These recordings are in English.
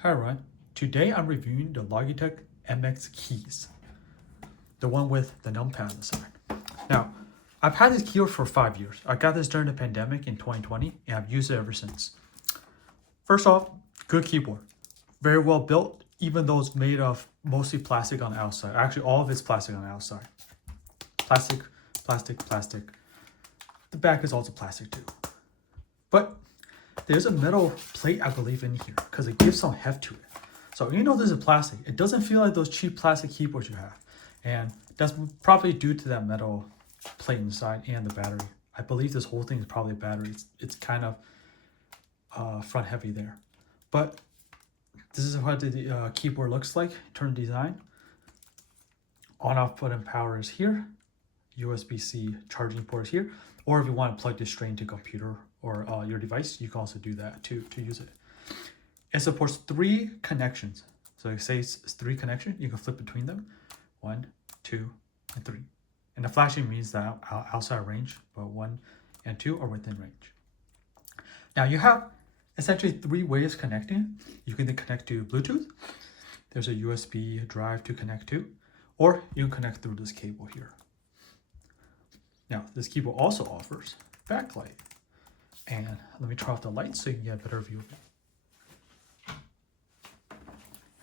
Hi everyone, today I'm reviewing the Logitech MX keys, the one with the numpad on the side. Now, I've had this keyboard for 5 years. I got this during the pandemic in 2020 and I've used it ever since. First off, good keyboard, very well built, even though it's made of mostly plastic on the outside. Actually, all of it's plastic on the outside. Plastic, plastic, plastic. The back is also plastic too. But there's a metal plate, I believe, in here because it gives some heft to it. So even though this is plastic, it doesn't feel like those cheap plastic keyboards you have. And that's probably due to that metal plate inside and the battery. I believe this whole thing is probably a battery. It's kind of front heavy there. But this is what the keyboard looks like in terms of design. On-off button power is here. USB-C charging port is here. Or if you want to plug this straight into a computer or your device, you can also do that too to use it. It supports 3 connections. So it says it's 3 connections. You can flip between them. 1, 2, and 3. And the flashing means that outside range, but 1 and 2 are within range. Now you have essentially 3 ways connecting. You can connect to Bluetooth. There's a USB drive to connect to, or you can connect through this cable here. Now this keyboard also offers backlight. And let me turn off the lights so you can get a better view of it.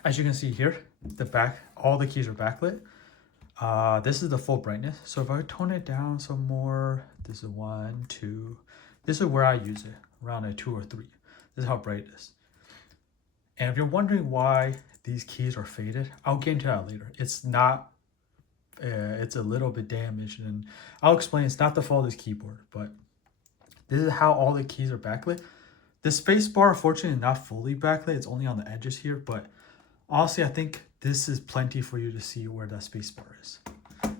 As you can see here, the back, all the keys are backlit. This is the full brightness. So if I tone it down some more, this is 1, 2. This is where I use it, around a 2 or 3. This is how bright it is. And if you're wondering why these keys are faded, I'll get into that later. It's not, it's a little bit damaged, and I'll explain. It's not the fault of this keyboard, but this is how all the keys are backlit. The space bar, unfortunately, is not fully backlit. It's only on the edges here, but honestly, I think this is plenty for you to see where that space bar is.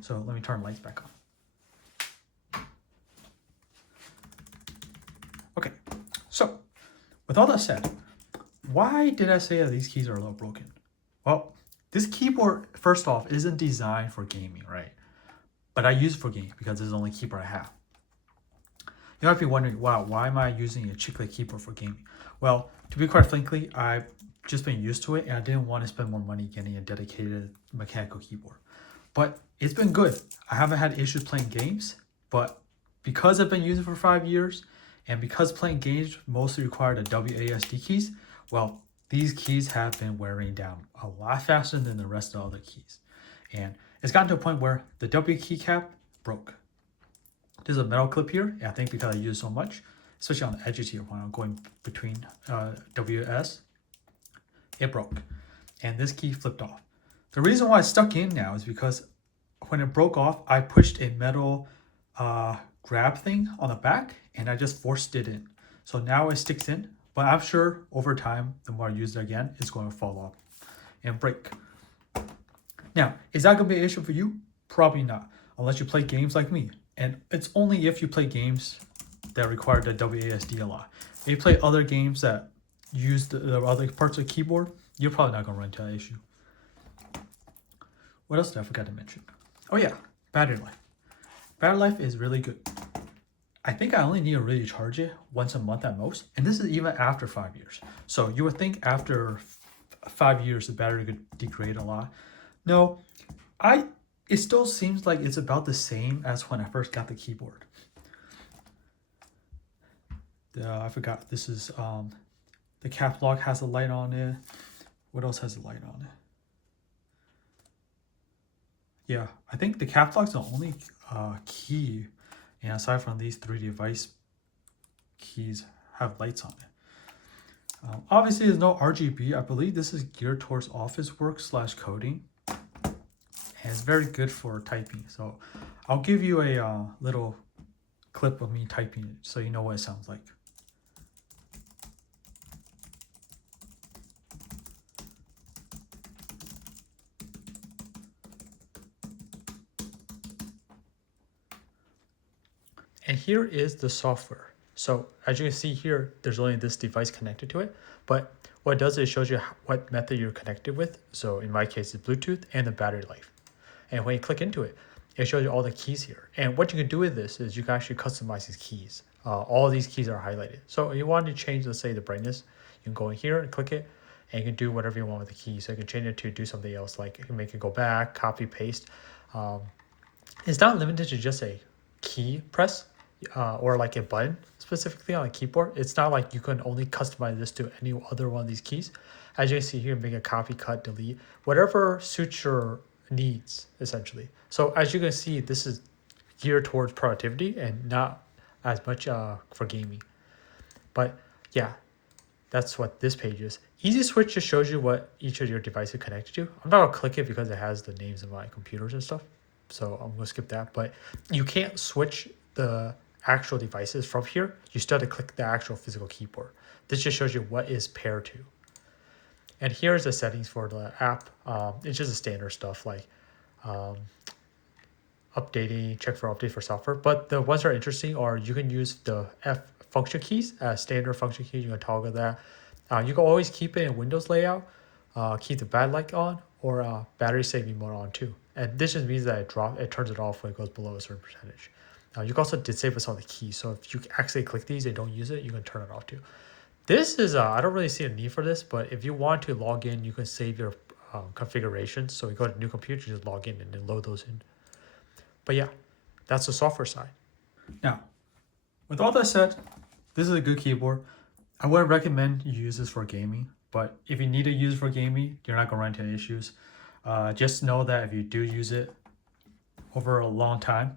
So let me turn the lights back on. Okay, so with all that said, why did I say that these keys are a little broken? Well, this keyboard, first off, isn't designed for gaming, right? But I use it for gaming because this is the only keyboard I have. You might be wondering, wow, why am I using a chiclet keyboard for gaming? Well, to be quite frankly, I've just been used to it and I didn't want to spend more money getting a dedicated mechanical keyboard. But it's been good. I haven't had issues playing games, but because I've been using it for 5 years and because playing games mostly require the WASD keys, well, these keys have been wearing down a lot faster than the rest of the other keys. And it's gotten to a point where the W keycap broke. There's a metal clip here, and I think because I use it so much, especially on the edges here when I'm going between WS, it broke. And this key flipped off. The reason why it's stuck in now is because when it broke off, I pushed a metal grab thing on the back, and I just forced it in. So now it sticks in, but I'm sure over time, the more I use it again, it's going to fall off and break. Now, is that going to be an issue for you? Probably not, unless you play games like me. And it's only if you play games that require the WASD a lot. If you play other games that use the other parts of the keyboard, you're probably not going to run into that issue. What else did I forget to mention? Oh yeah, battery life. Battery life is really good. I think I only need to really charge it once a month at most. And this is even after 5 years. So you would think after 5 years, the battery could degrade a lot. No, it still seems like it's about the same as when I first got the keyboard. I forgot, this is, the cap lock has a light on it. What else has a light on it? Yeah, I think the cap lock's the only key, and aside from these 3 device keys have lights on it. Obviously, there's no RGB. I believe this is geared towards office work / coding. And it's very good for typing. So I'll give you a little clip of me typing it so you know what it sounds like. And here is the software. So as you can see here, there's only this device connected to it, but what it does is it shows you what method you're connected with. So in my case, it's Bluetooth and the battery life. And when you click into it, it shows you all the keys here. And what you can do with this is you can actually customize these keys. All of these keys are highlighted. So if you want to change, let's say, the brightness, you can go in here and click it, and you can do whatever you want with the key. So you can change it to do something else, like you can make it go back, copy, paste. It's not limited to just a key press or like a button specifically on a keyboard. It's not like you can only customize this to any other one of these keys. As you can see here, make a copy, cut, delete, whatever suits your needs essentially. So as you can see, this is geared towards productivity and not as much for gaming. But yeah, that's what this page is. Easy switch just shows you what each of your devices connected to. I'm not gonna click it because it has the names of my computers and stuff, so I'm gonna skip that. But you can't switch the actual devices from here. You still have to click the actual physical keyboard. This just shows you what is paired to. And here's the settings for the app. It's just the standard stuff like updating, check for update for software. But the ones that are interesting are you can use the F function keys as standard function keys. You can toggle that. You can always keep it in Windows layout, keep the bad light on, or battery saving mode on too. And this just means that it turns it off when it goes below a certain percentage. You can also disable some of the keys. So if you accidentally click these, they don't use it, you can turn it off too. This is, I don't really see a need for this, but if you want to log in, you can save your configurations. So you go to new computer, you just log in and then load those in. But yeah, that's the software side. Now, with all that said, this is a good keyboard. I wouldn't recommend you use this for gaming, but if you need to use it for gaming, you're not gonna run into issues. Just know that if you do use it over a long time,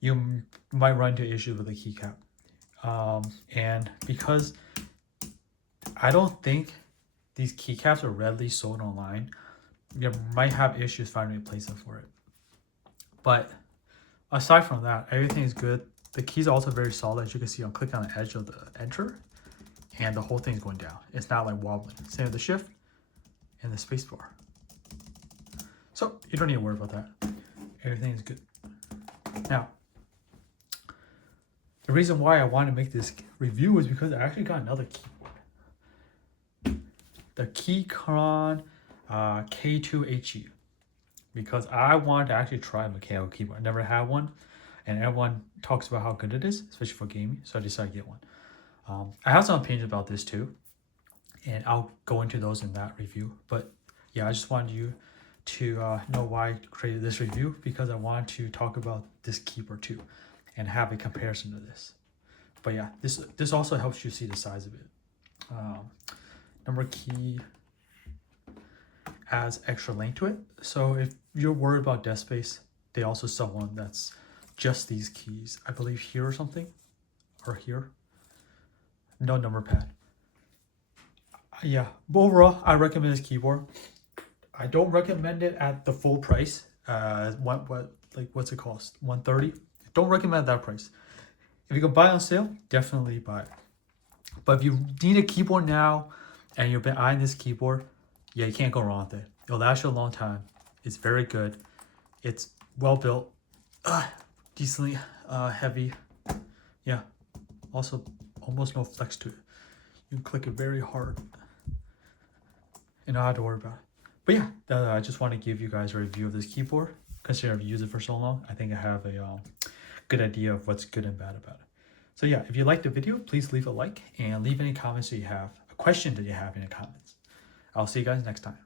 you might run into issues with the keycap. And because I don't think these keycaps are readily sold online, you might have issues finding a replacement for it. But aside from that, everything is good. The keys are also very solid. As you can see, I'm clicking on the edge of the enter, and the whole thing is going down. It's not like wobbling. Same with the shift and the space bar. So you don't need to worry about that. Everything is good. Now, the reason why I want to make this review is because I actually got another keyboard. The Keychron K2HE. Because I wanted to actually try a mechanical keyboard. I never had one, and everyone talks about how good it is, especially for gaming, so I decided to get one. I have some opinions about this too, and I'll go into those in that review. But yeah, I just wanted you to know why I created this review, because I wanted to talk about this keyboard too and have a comparison to this. But yeah, this also helps you see the size of it. Number key adds extra length to it. So if you're worried about desk space, they also sell one that's just these keys. I believe here or something, or here. No number pad. Yeah, but overall, I recommend this keyboard. I don't recommend it at the full price. What's it cost? $130. Don't recommend that price. If you can buy on sale, definitely buy it. But if you need a keyboard now and you've been eyeing this keyboard, yeah, you can't go wrong with it. It'll last you a long time. It's very good. It's well built, decently heavy. Yeah, also almost no flex to it. You can click it very hard and not have to worry about it. But yeah, I just want to give you guys a review of this keyboard. Considering I've used it for so long, I think I have a good idea of what's good and bad about it. So yeah, if you liked the video, please leave a like and leave any comments that you have, a question that you have in the comments. I'll see you guys next time.